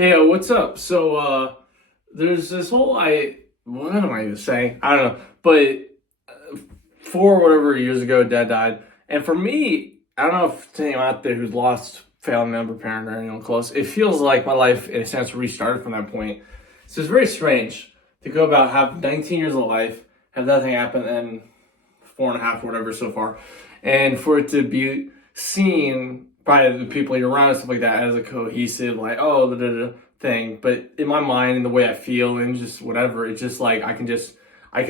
Hey, what's up? There's this whole what am I even saying? I don't know, but four whatever years ago, Dad died, and for me, I don't know if to anyone out there who's lost family member, parent, or anyone close, it feels like my life, in a sense, restarted from that point. So it's very strange to go about have 19 years of life, have nothing happen, and four and a half, whatever, so far, and for it to be seen by the people you're around and stuff like that as a cohesive, like, oh, the thing. But in my mind and the way I feel and just whatever, it's just like I can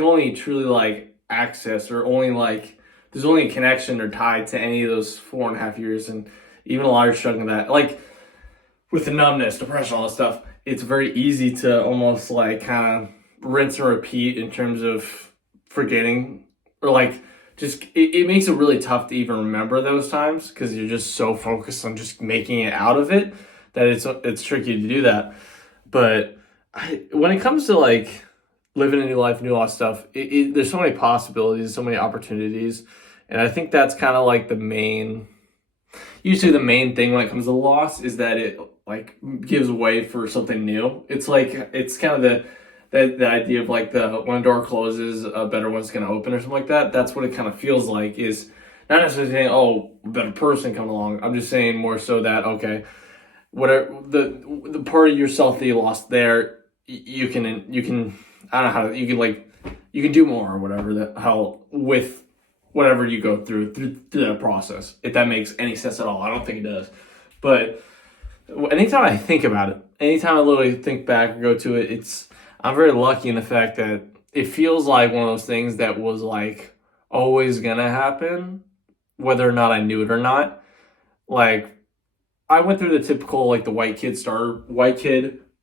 only truly like access or only like there's only a connection or tie to any of those 4.5 years, and even a large chunk of that, like with the numbness, depression, all that stuff. It's very easy to almost like kind of rinse and repeat in terms of forgetting or like just it makes it really tough to even remember those times because you're just so focused on just making it out of it that it's tricky to do that. But when it comes to like living a new life, new law stuff, there's so many possibilities, so many opportunities, and I think that's kind of like usually the main thing when it comes to loss is that it like gives way for something new. It's like it's kind of the idea of like the when a door closes, a better one's gonna open or something like that. That's what it kind of feels like. Is not necessarily saying, oh, a better person come along. I'm just saying more so that okay, whatever the part of yourself that you lost there, you can I don't know how you can like you can do more or whatever that how with whatever you go through that process. If that makes any sense at all, I don't think it does. But anytime I think about it, anytime I literally think back or go to it, I'm very lucky in the fact that it feels like one of those things that was like always gonna happen, whether or not I knew it or not. Like I went through the typical like the white kid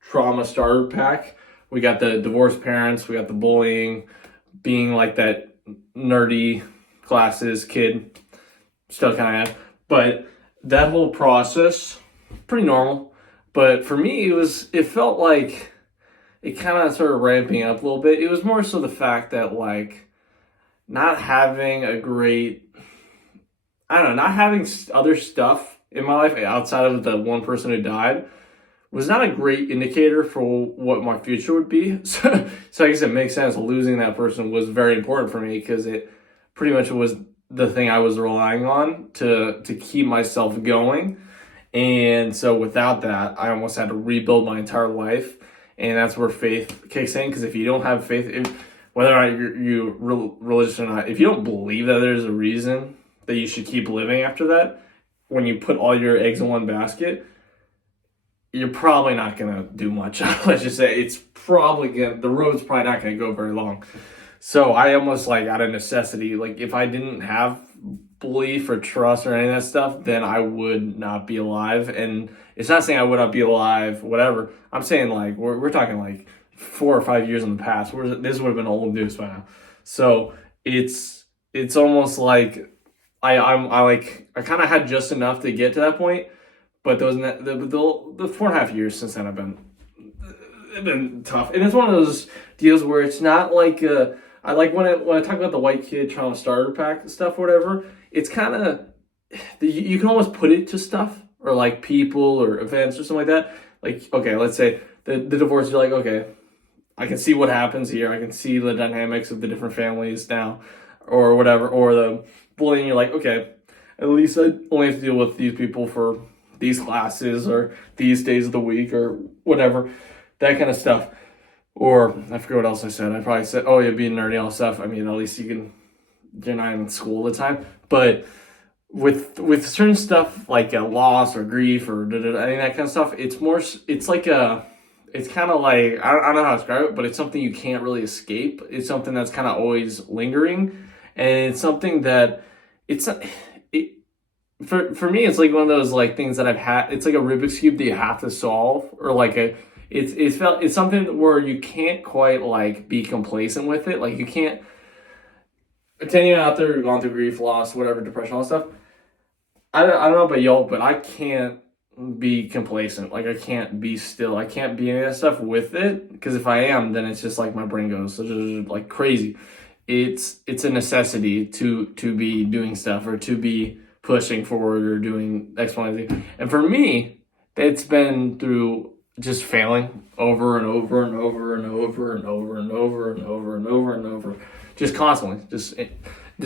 trauma starter pack. We got the divorced parents, we got the bullying, being like that nerdy classes kid, still kind of am. But that whole process, pretty normal. But for me, it felt like it kind of started ramping up a little bit. It was more so the fact that like not having a great, I don't know, not having other stuff in my life outside of the one person who died was not a great indicator for what my future would be. So I guess it makes sense. Losing that person was very important for me because it pretty much was the thing I was relying on to keep myself going. And so without that, I almost had to rebuild my entire life. And that's where faith kicks in. Because if you don't have faith, whether or not you're religious or not, if you don't believe that there's a reason that you should keep living after that, when you put all your eggs in one basket, you're probably not going to do much. Let's just say the road's probably not going to go very long. So I almost like out of necessity, like if I didn't have belief or trust or any of that stuff, then I would not be alive. And it's not saying I would not be alive, whatever. I'm saying like we're talking like 4 or 5 years in the past. This would have been old news by now. So it's almost like I kind of had just enough to get to that point, but the 4.5 years since then have been tough. And it's one of those deals where it's not like I like when I talk about the white kid trauma starter pack stuff or whatever. It's kind of you can almost put it to stuff or like people or events or something like that. Like okay, let's say the divorce. You're like okay, I can see what happens here. I can see the dynamics of the different families now, or whatever. Or the bullying. You're like okay, at least I only have to deal with these people for these classes or these days of the week or whatever, that kind of stuff. Or I forget what else I said. I probably said, oh yeah, being nerdy, all stuff. I mean, at least you're not in school all the time. But with certain stuff like a loss or grief or any that kind of stuff, it's kind of like, I don't know how to describe it, but it's something you can't really escape. It's something that's kind of always lingering. And it's something that for me, it's like one of those like things that I've had. It's like a Rubik's cube that you have to solve, or like it's something where you can't quite like be complacent with it. Like you can't. To anyone out there who's gone through grief, loss, whatever, depression, all that stuff. I don't know about y'all, but I can't be complacent. Like I can't be still. I can't be any of that stuff with it because if I am, then it's just like my brain goes like crazy. It's a necessity to be doing stuff or to be pushing forward or doing X, Y, and Z. And for me, it's been through just failing over and over and over and over and over and over and over and over and over, just constantly, just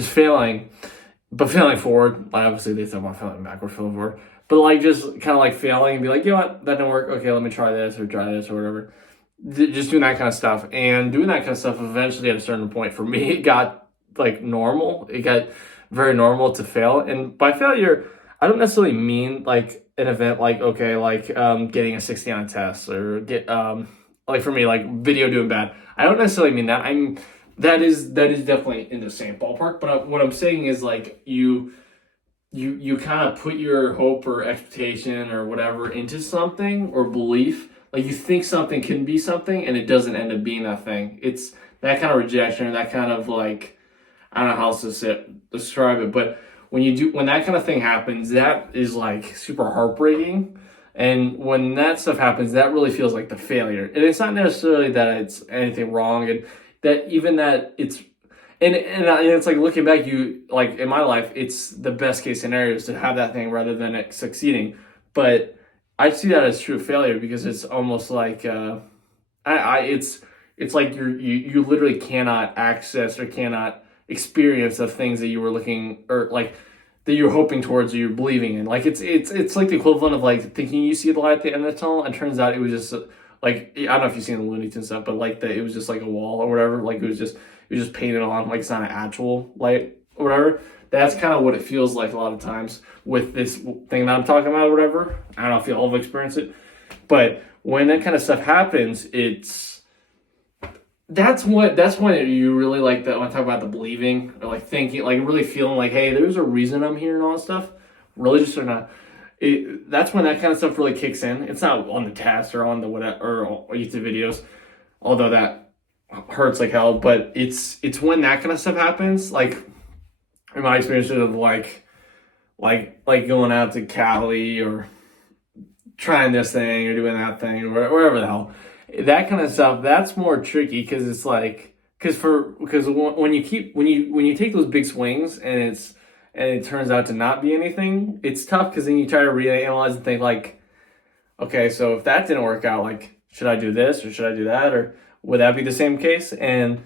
failing, but failing forward. Like obviously they talk about failing backward, failing forward, but like just kind of like failing and be like, you know what, that didn't work. Okay, let me try this or whatever. Just doing that kind of stuff, and doing that kind of stuff. Eventually, at a certain point, for me, it got like normal. It got very normal to fail, and by failure, I don't necessarily mean like an event like okay, like getting a 60 on a test or get like for me like video doing bad. I don't necessarily mean that. That is definitely in the same ballpark. But what I'm saying is like you kind of put your hope or expectation or whatever into something or belief. Like you think something can be something and it doesn't end up being that thing. It's that kind of rejection, that kind of like, I don't know how else to describe it, but when that kind of thing happens, that is like super heartbreaking. And when that stuff happens, that really feels like the failure. And it's not necessarily that it's anything wrong, and that even that it's and it's like looking back, you like in my life, it's the best case scenario is to have that thing rather than it succeeding. But I see that as true failure because it's almost like it's like you literally cannot access or cannot experience the things that you were looking or like that you're hoping towards or you're believing in. Like it's like the equivalent of like thinking you see the light at the end of the tunnel, and turns out it was just like I don't know if you've seen the Looney Tunes stuff, but like that it was just like a wall or whatever. Like it was just painted on, like it's not an actual light or whatever. That's kind of what it feels like a lot of times with this thing that I'm talking about or whatever. I don't know if you all have experienced it, but when that kind of stuff happens, that's when you really like that. When I talk about the believing or like thinking, like really feeling like, hey, there's a reason I'm here and all that stuff, religious or not. That's when that kind of stuff really kicks in. It's not on the test or on the whatever or YouTube videos, although that hurts like hell. But it's when that kind of stuff happens, like in my experiences of like going out to Cali or trying this thing or doing that thing or wherever the hell, that kind of stuff, that's more tricky because it's like because when you take those big swings and it turns out to not be anything, it's tough because then you try to reanalyze and think like, okay, so if that didn't work out, like should I do this or should I do that, or would that be the same case? And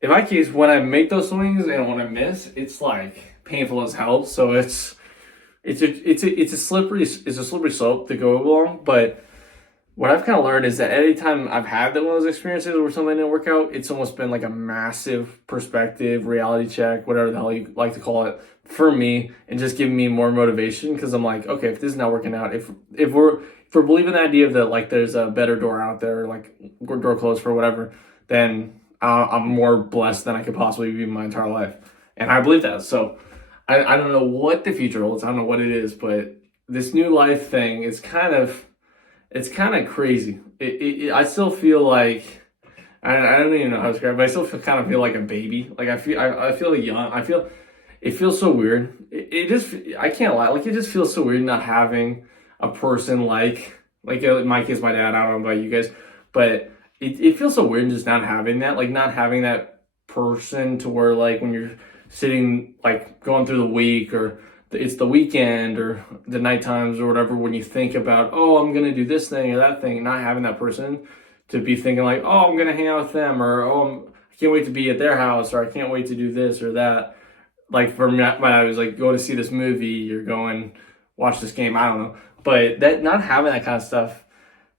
in my case, when I make those swings and when I miss, it's like painful as hell. So it's a slippery slope to go along. But what I've kind of learned is that anytime I've had one of those experiences where something didn't work out, it's almost been like a massive perspective, reality check, whatever the hell you like to call it, for me, and just giving me more motivation because I'm like, okay, if this is not working out, if we're believing the idea that like there's a better door out there, like door closed for whatever, then I'm more blessed than I could possibly be in my entire life. And I believe that. So I don't know what the future holds. I don't know what it is, but this new life thing is kind of crazy. I still feel like, I don't even know how to describe it, but I still kind of feel like a baby. Like I feel young. It feels so weird. I can't lie. Like it just feels so weird not having a person like in my case, my dad. I don't know about you guys, but it feels so weird just not having that. Like not having that person to where like when you're sitting like going through the week or it's the weekend or the night times or whatever, when you think about, oh, I'm going to do this thing or that thing, not having that person to be thinking like, oh, I'm going to hang out with them, or, oh, I can't wait to be at their house, or I can't wait to do this or that. Like for me, when I was like, go to see this movie, you're going watch this game, I don't know. But that not having that kind of stuff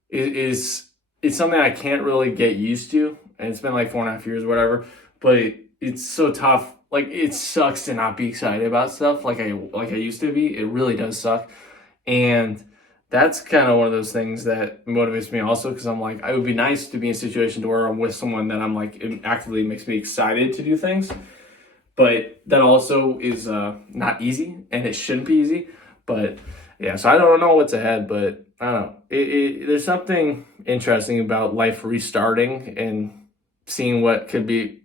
is something I can't really get used to. And it's been like 4.5 years or whatever, but it's so tough. Like it sucks to not be excited about stuff like I used to be. It really does suck. And that's kind of one of those things that motivates me also, because I'm like, it would be nice to be in a situation to where I'm with someone that I'm like, it actively makes me excited to do things. But that also is not easy, and it shouldn't be easy. But yeah, so I don't know what's ahead, but I don't know. There's something interesting about life restarting and seeing what could be,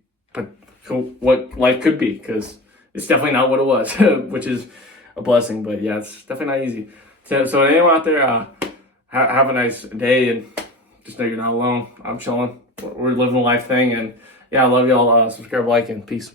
what life could be, because it's definitely not what it was, which is a blessing. But yeah, it's definitely not easy. So anyone out there, have a nice day, and just know you're not alone. I'm chilling. We're living a life thing, and yeah, I love y'all. Subscribe, like, and peace.